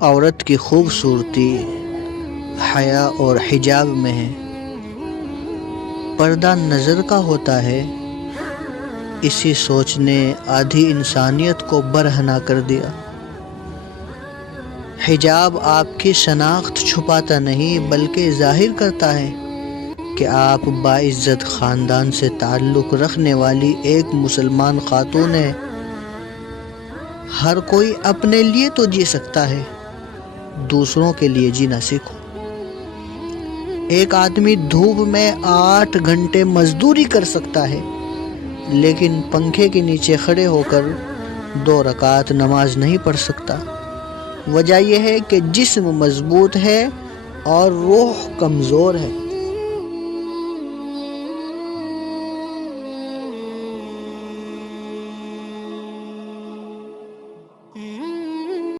عورت کی خوبصورتی حیا اور حجاب میں ہے۔ پردہ نظر کا ہوتا ہے، اسی سوچ نے آدھی انسانیت کو برہنہ کر دیا۔ حجاب آپ کی شناخت چھپاتا نہیں بلکہ ظاہر کرتا ہے کہ آپ باعزت خاندان سے تعلق رکھنے والی ایک مسلمان خاتون ہیں۔ ہر کوئی اپنے لیے تو جی سکتا ہے، دوسروں کے لیے جینا سیکھو۔ ایک آدمی دھوپ میں 8 گھنٹے مزدوری کر سکتا ہے، لیکن پنکھے کے نیچے کھڑے ہو کر 2 رکعت نماز نہیں پڑھ سکتا۔ وجہ یہ ہے کہ جسم مضبوط ہے اور روح کمزور ہے۔